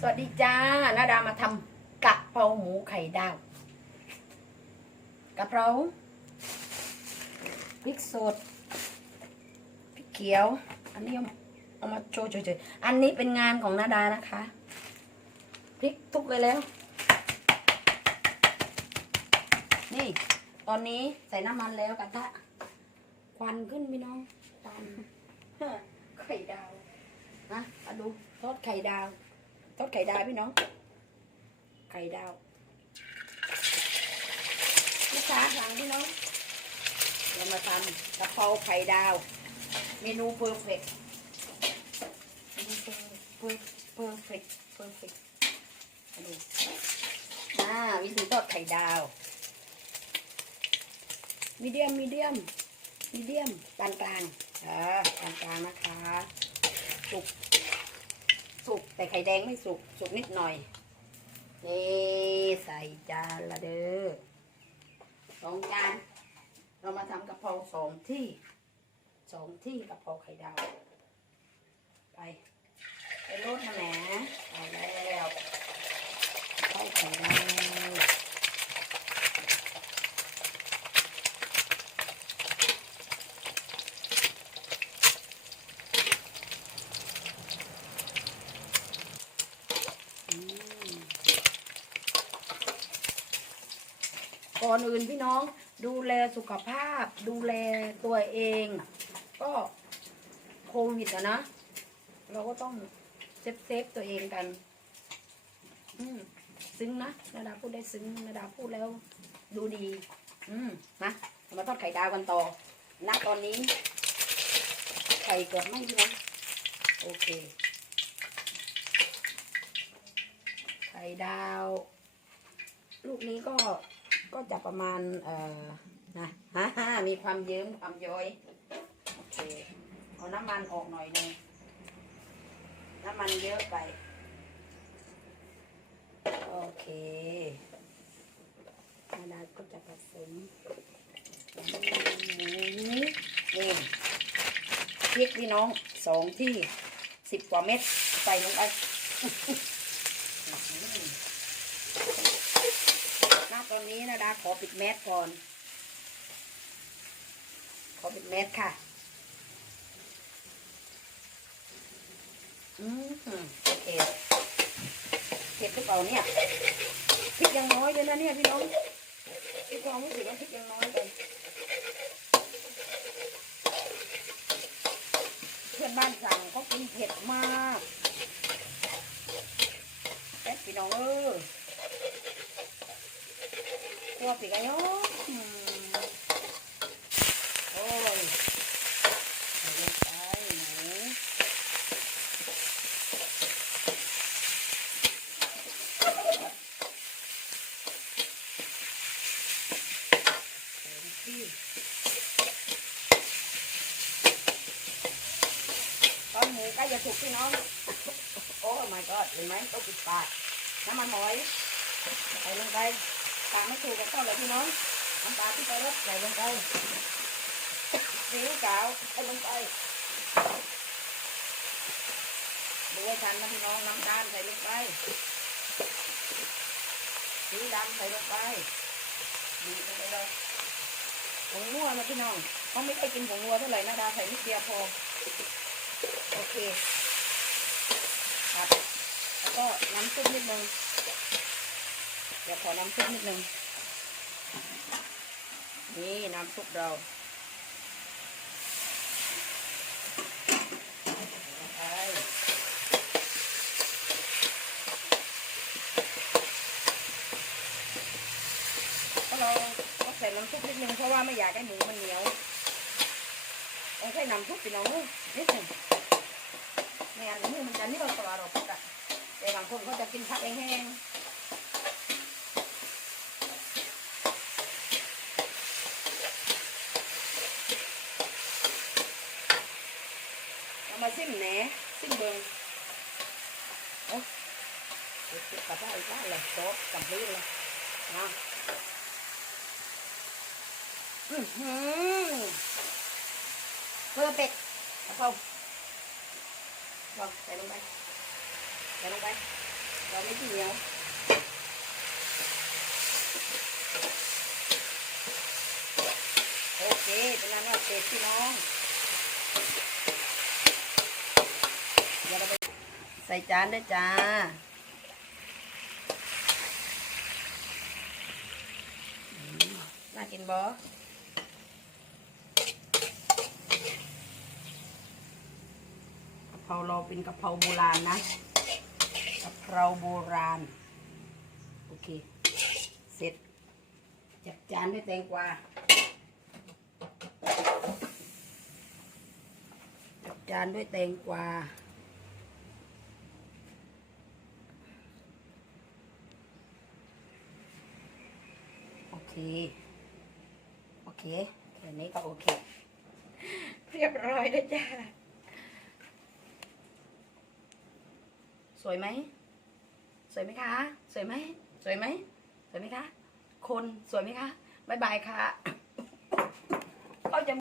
สวัสดีจ้านาดามาทำกะเพราหมูไข่ดาวกะเพราพริกสดพริกเขียว อันนี้เอามาโชว์เฉยๆอันนี้เป็นงานของนาดานะคะพริกทุกเลยแล้ว นี่ ตอนนี้ใส่น้ำมันแล้วกระทะควันขึ้นพี่น้องตามไข่ดาวนะมาดูทอดไข่ดาว ทอดไข่ดาวพี่น้อง ไข่ดาวลูกค้าสั่งพี่น้อง เรามาทำกะเพราไข่ดาว เมนูเพอร์เฟกต์เมนูเพอร์เพอร์เพอร์เฟกต์เพอร์เฟกต์ดูอ่าวิธีทอดไข่ดาว มีเดียม มีเดียม มีเดียมปานกลางอ่าปานกลางนะคะสุก แต่ไข่แดงไม่สุกสุกนิดหน่อยนี่ใส่จานละเด้อสองจาน เรามาทำกะเพราสองที่สองที่กะเพราไข่ดาว ไปไปรดนะแหมเอาแล้วเข้าไข่ดาวอืม ก่อนอื่นพี่น้องดูแลสุขภาพ ดูแลตัวเอง ก็โควิดอะนะ เราก็ต้องเซฟเซฟตัวเองกัน อืมซึ้งนะนาดาพูดได้ซึ้งนาดาพูดแล้ว ดูดี อืมนะมาทอดไข่ดาวกันต่อณตอนนี้ ไข่เกิดไหมพี่นะโอเค ไข่ดาว ลูกนี้ก็ ก็จะประมาณเอ่อนะฮ่าฮ่ามีความเยิ้มความย้อยโอเคเอาน้ำมันออกหน่อยหนึงน้ำมันเยอะไป โอเคนาดาก็จะผสมนี่นี่พริกพี่น้องสองที่สิบกว่าเม็ดใส่ลงไป ตอนนี้นะดาขอปิดแมสก่อน ขอปิดแมสค่ะ อืมโอเคเก็บหรือเปล่าเนี่ยพริกยังน้อยเลยนะเนี่ยพี่น้องพี่ความรู้สึกว่าพริกยังน้อยเลยเพื่อนบ้านสั่งเขากินเผ็ดมากแป๊บพี่น้องเออ ตัวปีกอายุอืมโอ้ยใส่ลงไปหนูใส่ลง ที่ตอนหมูใกล้จะสุกพี่น้องโอ้ my god เห็นไหมต้องปิด ตามไม่ถูกก็ต้องเลยพี่น้องน้ำปลาที่ไปรสใส่ลงไปซีอิ๊วขาวใส่ลงไปดูให้ทันนะพี่น้องน้ำตาลใส่ลงไปสีดำใส่ลงไปดีไปเลยผงนัวนะพี่น้องเขาไม่ค่อยกินผงนัวเท่าไหร่นะดาใส่นิดเดียวพอโอเคครับแล้วก็น้ำซุปนิดนึง ดี๋ยวขอน้ำซุปนิดนึง นี่น้ำซุปเราเราก็ใส่น้ำซุปนิดนึงเพราะว่าไม่อยากให้หมูมันเหนียวต้องใส่น้ำซุปไปน้องนิดหนึ่งไม่งั้นหมูมันจะนี่เราตัวเราปกแต่บางคนเขาจะกินผักแห้งๆ เอา มาซิมแหนซิมเบิงโอ้เด็ดกระเพาะอีกแล้วเลยโต๊ะกับพื้นเลยนะอือหือเพอร์เฟกต์กระเพราลองใส่ลงไปใส่ลงไปเราไม่ขี้เหนียวโอเคเป็นนั้นว่าเสร็จพี่น้อง เดี๋ยวเราไป ใส่จานด้วยจ้า น่ากินบกะเพราเราเป็นกะเพราโบราณนะกะเพราโบราณ โอเค เสร็จ จัดจานด้วยแตงกวาจัดจานด้วยแตงกวา โอเค โอเคแค่นี้ก็โอเค เรียบร้อยแล้วจ้า สวยไหม สวยไหมคะ สวยไหม สวยไหม สวยไหมคะ คนสวยไหมคะ บ๊ายบายค่ะเขาจะ